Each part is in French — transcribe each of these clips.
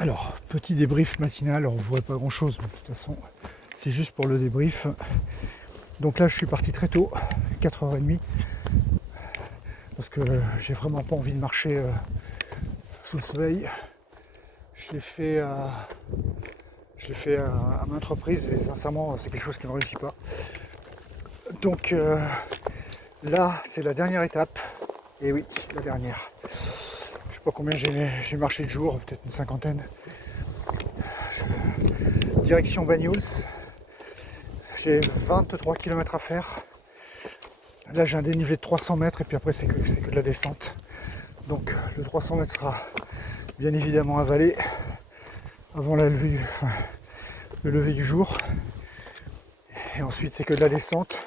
Alors, petit débrief matinal, on ne voit pas grand chose, mais de toute façon, c'est juste pour le débrief. Donc là, je suis parti très tôt, 4h30, parce que j'ai vraiment pas envie de marcher sous le soleil. Je l'ai fait à maintes reprises et sincèrement, c'est quelque chose qui ne me réussit pas. Donc là, c'est la dernière étape. Et oui, la dernière. Je sais pas combien j'ai marché de jours, peut-être une cinquantaine. Direction Banyuls. J'ai 23 km à faire. Là, j'ai un dénivelé de 300 mètres et puis après, c'est que de la descente. Donc, le 300 mètres sera bien évidemment avalé avant le lever du jour. Et ensuite, c'est que de la descente.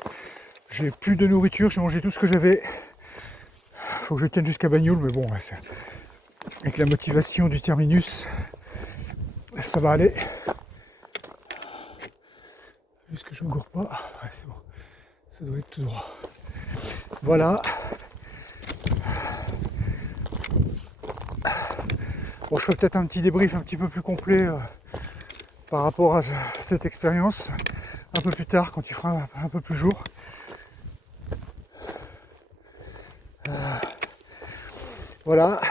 J'ai plus de nourriture, j'ai mangé tout ce que j'avais. Faut que je tienne jusqu'à Banyuls, mais bon, avec la motivation du terminus, ça va aller. Juste que je me gourre pas. Ouais, c'est bon. Ça doit être tout droit. Voilà. Bon, je fais peut-être un petit débrief un petit peu plus complet par rapport à cette expérience un peu plus tard quand il fera un peu plus jour. Voilà.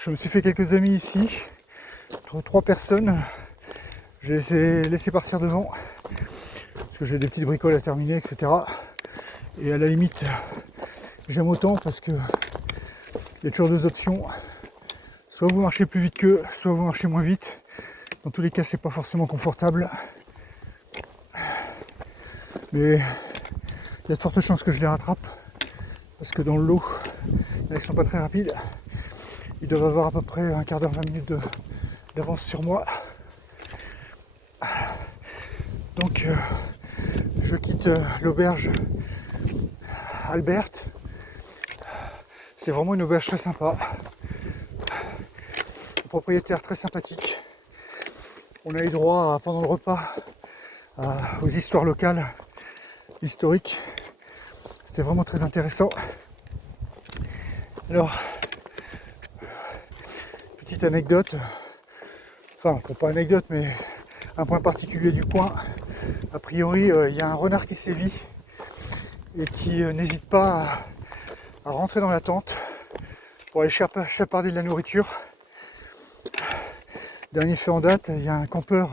Je me suis fait quelques amis ici. 3 personnes. Je les ai laissés partir devant parce que j'ai des petites bricoles à terminer, etc. Et à la limite, j'aime autant parce que il y a toujours 2 options. Soit vous marchez plus vite qu'eux, soit vous marchez moins vite. Dans tous les cas, c'est pas forcément confortable. Mais il y a de fortes chances que je les rattrape. Parce que dans le lot, ils ne sont pas très rapides. Ils doivent avoir à peu près un quart d'heure, 20 minutes d'avance sur moi. Donc je quitte l'auberge Albert. C'est vraiment une auberge très sympa. Le propriétaire très sympathique. On a eu droit pendant le repas aux histoires locales, historiques. C'était vraiment très intéressant. Alors, petite anecdote, enfin pas anecdote mais un point particulier du coin. A priori, il y a un renard qui sévit et qui n'hésite pas à rentrer dans la tente pour aller chaparder de la nourriture. Dernier fait en date, il y a un campeur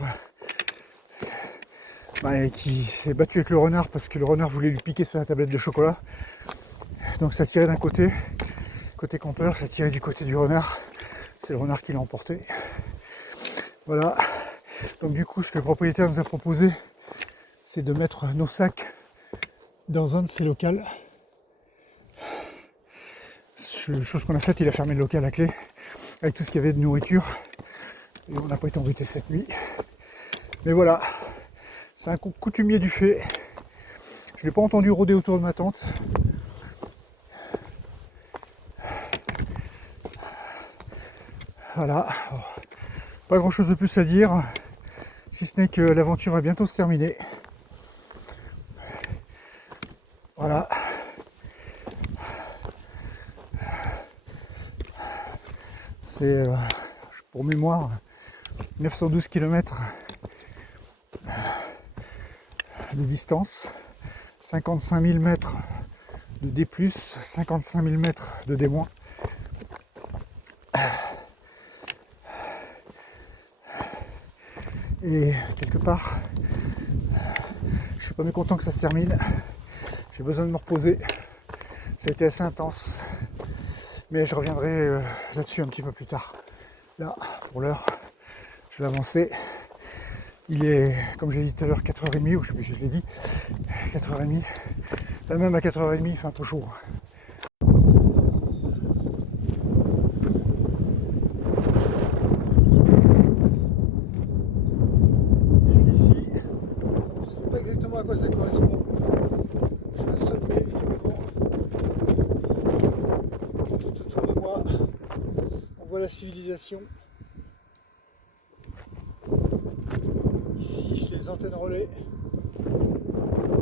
qui s'est battu avec le renard parce que le renard voulait lui piquer sa tablette de chocolat. Donc ça tirait d'un côté campeur, ça tirait du côté du renard. C'est le renard qui l'a emporté. Voilà. Donc du coup, ce que le propriétaire nous a proposé, c'est de mettre nos sacs dans un de ces locals. Chose qu'on a faite, il a fermé le local à clé avec tout ce qu'il y avait de nourriture. Et on n'a pas été embêté cette nuit. Mais voilà, c'est un coutumier du fait. Je ne l'ai pas entendu rôder autour de ma tente. Voilà, pas grand chose de plus à dire, si ce n'est que l'aventure va bientôt se terminer. Voilà. C'est, pour mémoire, 912 km de distance, 55 000 mètres de D+, 55 000 mètres de D-. Et quelque part, je suis pas mécontent que ça se termine. J'ai besoin de me reposer. Ça a été assez intense. Mais je reviendrai là-dessus un petit peu plus tard. Là, pour l'heure, je vais avancer. Il est, comme j'ai dit tout à l'heure, 4h30, ou je sais plus si je l'ai dit, 4h30. Là même à 4h30, il fait un peu chaud. Je suis ici. Je ne sais pas exactement à quoi ça correspond. Je suis un sommet, visiblement. Tout autour de moi, on voit la civilisation. Ici, les antennes relais.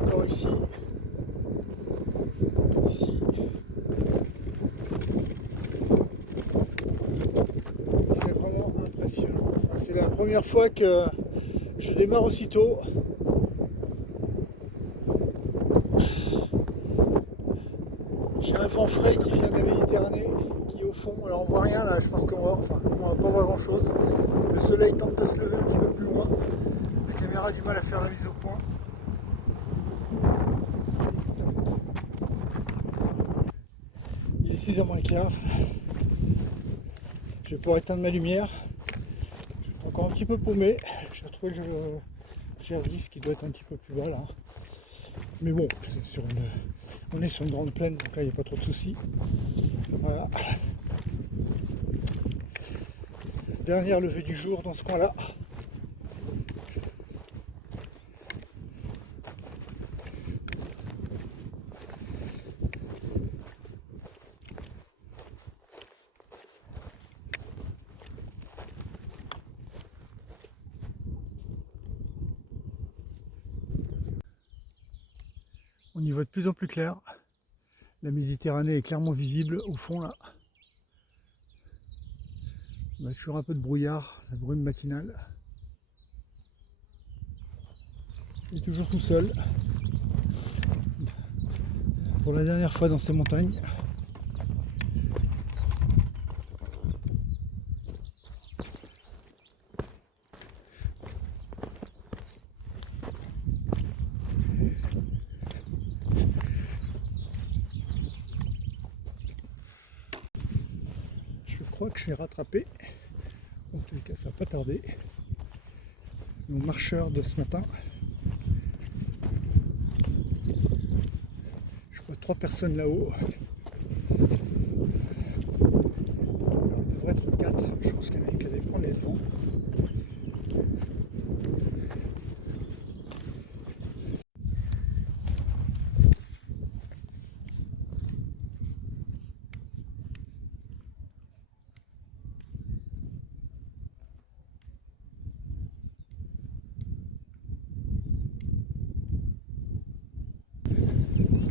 Encore ici. Ici. C'est vraiment impressionnant. C'est la première fois que je démarre aussitôt. J'ai un vent frais qui vient de la Méditerranée, qui est au fond. Alors on voit rien là, je pense qu'on va pas voir grand chose. Le soleil tente de se lever un petit peu plus loin. La caméra a du mal à faire la mise au point. Il est 6h moins le quart. Je vais pouvoir éteindre ma lumière. Je suis encore un petit peu paumé. J'ai retrouvé le Gervis qui doit être un petit peu plus bas là. Mais bon, on est sur une grande plaine, donc là il n'y a pas trop de soucis. Voilà. Dernière levée du jour dans ce coin-là. On y voit de plus en plus clair. La Méditerranée est clairement visible au fond là. On a toujours un peu de brouillard, la brume matinale. Il est toujours tout seul. Pour la dernière fois dans ces montagnes. Je crois que je l'ai rattrapé. En tout cas, ça va pas tarder. Nos marcheurs de ce matin. Je vois 3 personnes là-haut. Il devrait être 4. Je pense qu'il y en a une qui a des points devant.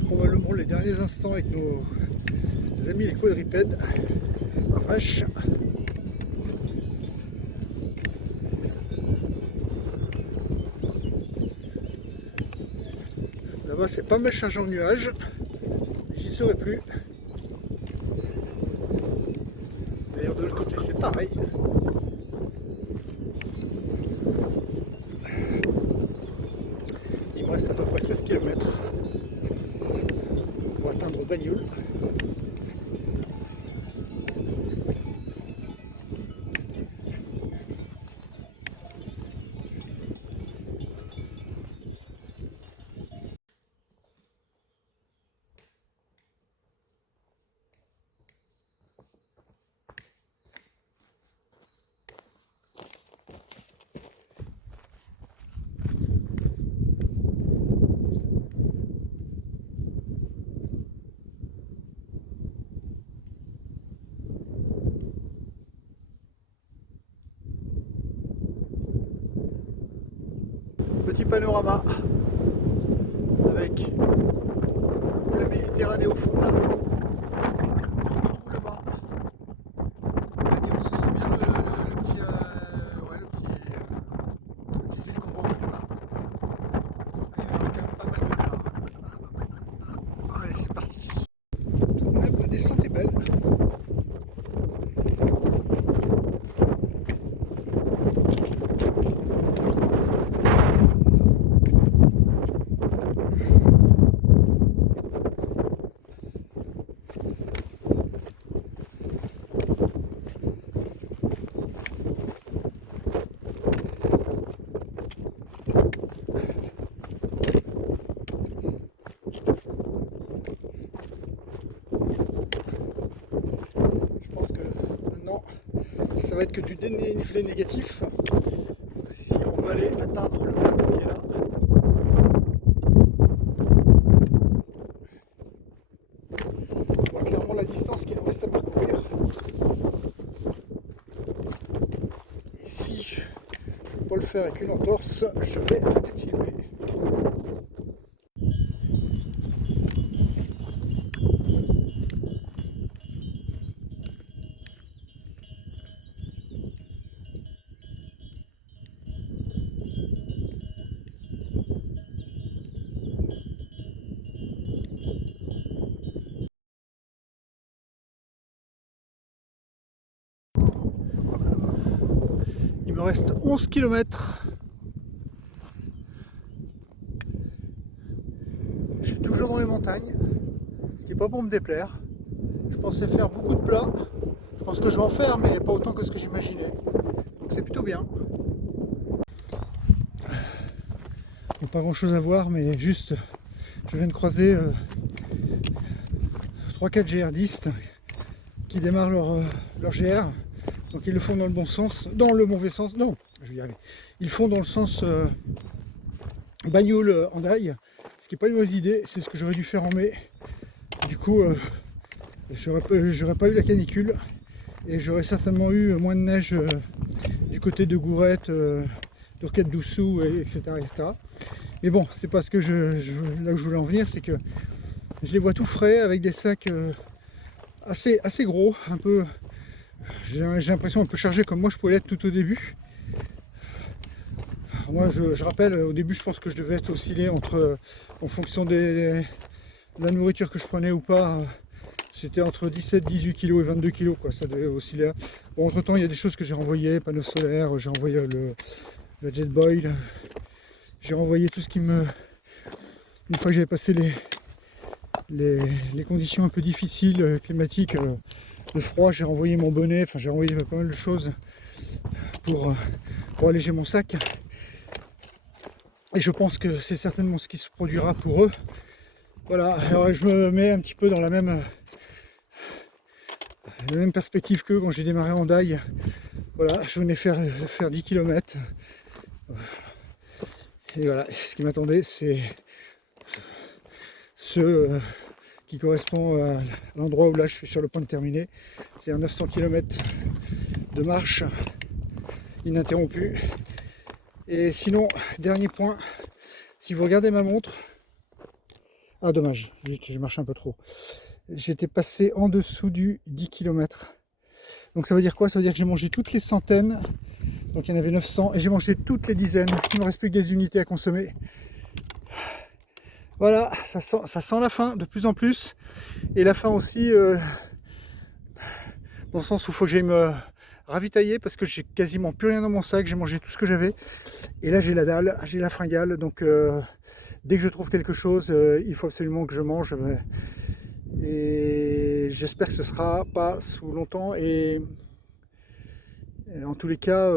Probablement les derniers instants avec nos amis les quadrupèdes. Vache. Là-bas c'est pas mal chargé en nuages. J'y serai plus. D'ailleurs de l'autre côté c'est pareil. Il me reste à peu près 16 km pour atteindre Bagnoul. Petit panorama avec la Méditerranée au fond là. Là-bas. Ce serait bien le petit, la petite ville qu'on voit au fond là. Il y aura quand même pas mal de là. Allez, c'est parti. Tout de même, la descente est belle. Ça va être que du dénivelé négatif si on veut aller atteindre le plateau qui est là. On voit clairement la distance qu'il nous reste à parcourir. Et si je ne peux pas le faire avec une entorse, je vais arrêter de filmer. me reste 11 km. Je suis toujours dans les montagnes, ce qui n'est pas pour me déplaire. Je pensais faire beaucoup de plats. Je pense que je vais en faire, mais pas autant que ce que j'imaginais. Donc c'est plutôt bien. Donc, pas grand chose à voir, mais juste, je viens de croiser 3-4 GR10 qui démarrent leur GR. Donc ils le font dans le bon sens, dans le mauvais sens. Non, je vais y arriver. Ils font dans le sens Bagnoles Hendaye, ce qui n'est pas une mauvaise idée. C'est ce que j'aurais dû faire en mai. Du coup, j'aurais pas eu la canicule et j'aurais certainement eu moins de neige du côté de Gourette, d'Orquette-Doussou, etc., etc. Mais bon, c'est parce que là où je voulais en venir, c'est que je les vois tout frais avec des sacs assez gros, un peu. J'ai l'impression un peu chargé comme moi je pouvais l'être tout au début. Alors moi, je rappelle, au début, je pense que je devais être oscillé entre, en fonction de la nourriture que je prenais ou pas. C'était entre 17, 18 kg et 22 kg, quoi. Ça devait osciller. Bon, entre temps, il y a des choses que j'ai renvoyées, panneaux solaires, j'ai envoyé le Jetboil, j'ai renvoyé tout ce qui me. Une fois que j'avais passé les conditions un peu difficiles, climatiques, le froid, j'ai renvoyé mon bonnet, enfin j'ai renvoyé pas mal de choses pour alléger mon sac. Et je pense que c'est certainement ce qui se produira pour eux. Voilà, alors je me mets un petit peu dans la même perspective qu'eux quand j'ai démarré en Hendaye. Voilà, je venais faire 10 km. Et voilà, ce qui m'attendait, c'est ce qui correspond à l'endroit où là je suis sur le point de terminer. C'est un 900 km de marche ininterrompue. Et sinon, dernier point, si vous regardez ma montre, ah dommage, j'ai marché un peu trop. J'étais passé en dessous du 10 km. Donc ça veut dire quoi? Ça veut dire que j'ai mangé toutes les centaines, donc il y en avait 900, et j'ai mangé toutes les dizaines. Il ne me reste plus que des unités à consommer. Voilà, ça sent la faim de plus en plus. Et la faim aussi, dans le sens où il faut que j'aille me ravitailler, parce que j'ai quasiment plus rien dans mon sac, j'ai mangé tout ce que j'avais. Et là j'ai la dalle, j'ai la fringale, donc dès que je trouve quelque chose, il faut absolument que je mange. Et j'espère que ce sera pas sous longtemps. Et en tous les cas,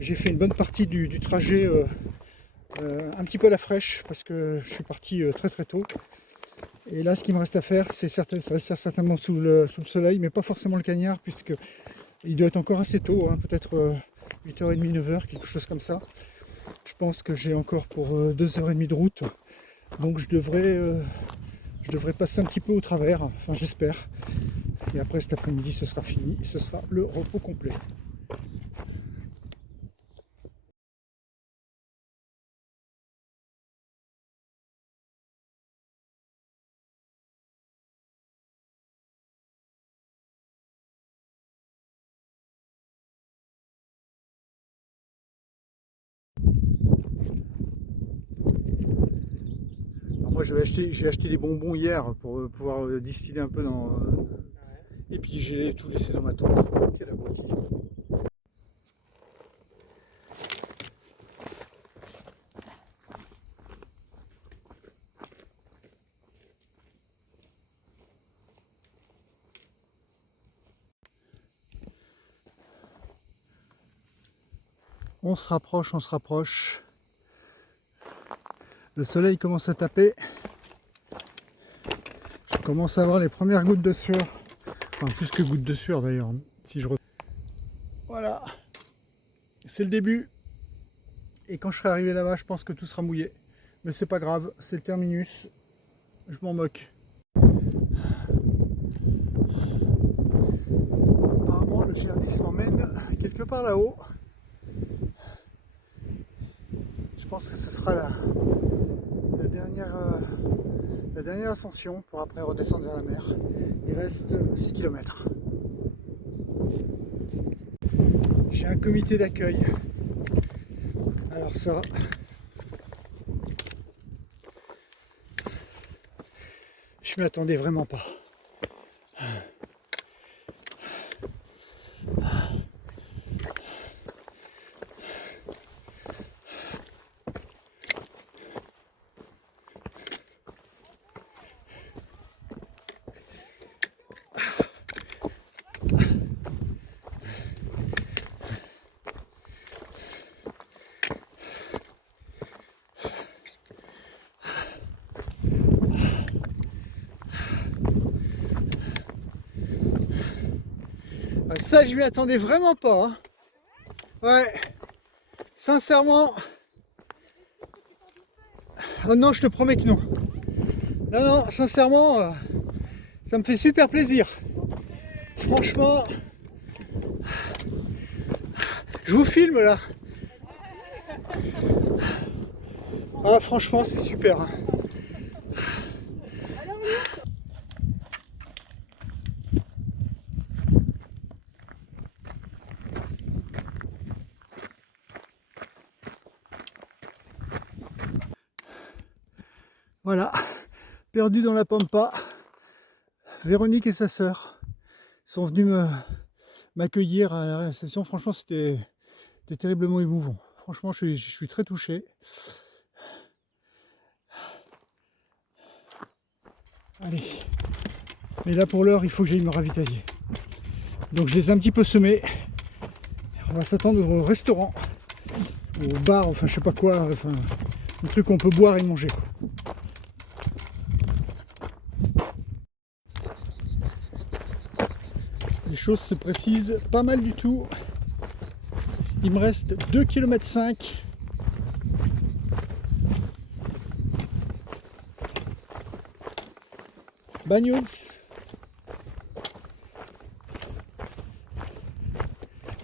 j'ai fait une bonne partie du trajet un petit peu à la fraîche, parce que je suis parti très tôt. Et là, ce qu'il me reste à faire, c'est ça reste certainement sous le soleil, mais pas forcément le cagnard, puisque il doit être encore assez tôt, hein, peut-être 8h30, 9h, quelque chose comme ça. Je pense que j'ai encore pour 2h30 de route, donc je devrais passer un petit peu au travers, enfin j'espère. Et après cet après-midi, ce sera fini, ce sera le repos complet. Alors moi j'ai acheté des bonbons hier pour pouvoir distiller un peu dans. Et puis j'ai tout laissé dans ma tente. Quel abruti. On se rapproche, on se rapproche. Le soleil commence à taper. Je commence à avoir les premières gouttes de sueur. Enfin, plus que gouttes de sueur d'ailleurs. Si je... Voilà. C'est le début. Et quand je serai arrivé là-bas, je pense que tout sera mouillé. Mais c'est pas grave, c'est le terminus. Je m'en moque. Apparemment, le GR10 m'emmène quelque part là-haut. Je pense que ce sera la dernière ascension pour après redescendre vers la mer. Il reste 6 km. J'ai un comité d'accueil. Alors ça, je m'y attendais vraiment pas. Ouais, ça, je m'y attendais vraiment pas. Hein. Ouais, sincèrement. Oh non, je te promets que non. Non, non, sincèrement, ça me fait super plaisir. Franchement, je vous filme là. Ah, franchement, c'est super. Hein. Voilà, perdu dans la pampa. Véronique et sa sœur sont venus m'accueillir à la réception. Franchement, c'était terriblement émouvant. Franchement, je suis très touché. Allez. Mais là, pour l'heure, il faut que j'aille me ravitailler. Donc, je les ai un petit peu semés. On va s'attendre au restaurant, au bar, enfin, je sais pas quoi. Enfin, un truc qu'on peut boire et manger, quoi. Les choses se précisent pas mal du tout. Il me reste 2,5 km. Banyuls.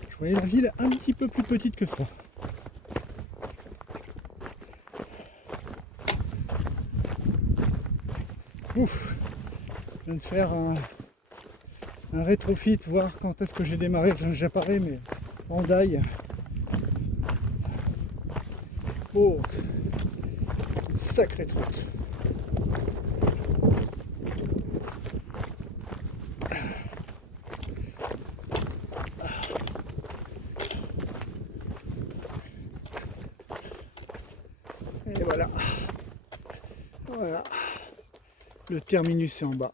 Je voyais la ville un petit peu plus petite que ça. Ouf. Je viens de faire un rétrofit, voir quand est-ce que j'ai démarré. J'apparais, mais en daille. Oh, sacrée trotte. Et voilà. Voilà. Le terminus est en bas.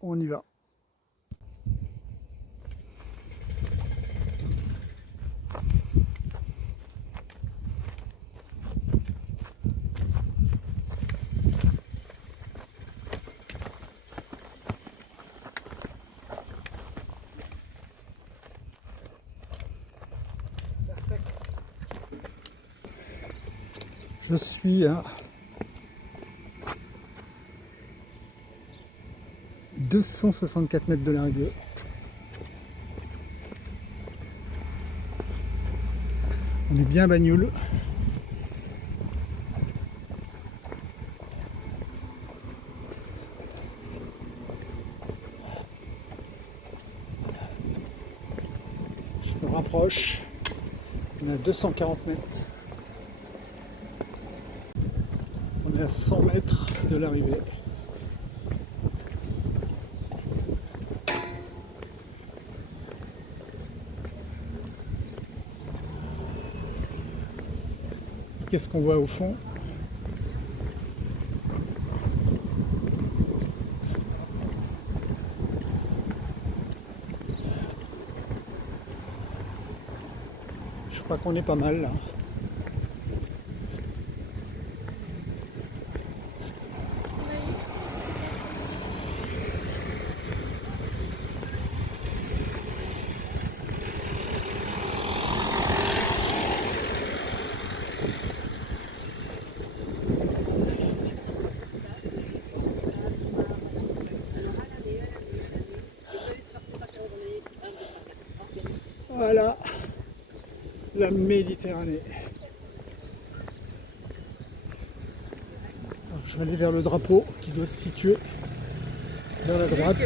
On y va. Je suis à 264 mètres de l'arrivée. On est bien à Banyuls. Je me rapproche. On est à 240 mètres. On est à 100 mètres de l'arrivée. Qu'est-ce qu'on voit au fond? Je crois qu'on est pas mal là. Voilà la Méditerranée. Alors, je vais aller vers le drapeau qui doit se situer vers la droite.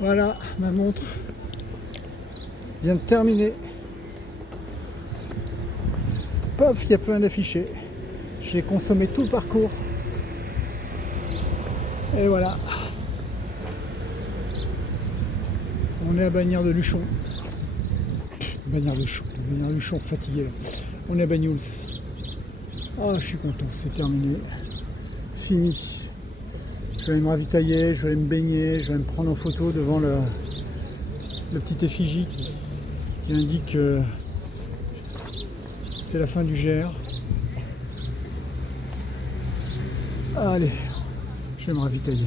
Voilà, ma montre vient de terminer. Pof, il n'y a plus rien d'affiché. J'ai consommé tout le parcours. Et voilà. On est à Bagnères de Luchon. Bagnères-de-Chaux. Bagnères-de-Chaux, fatigué là. On est à Banyuls. Ah, je suis content, c'est terminé. Fini. Je vais aller me ravitailler, je vais aller me baigner, je vais me prendre en photo devant le petit effigie qui indique que c'est la fin du GR. Allez, je vais me ravitailler.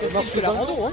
Ça marche la rando, hein.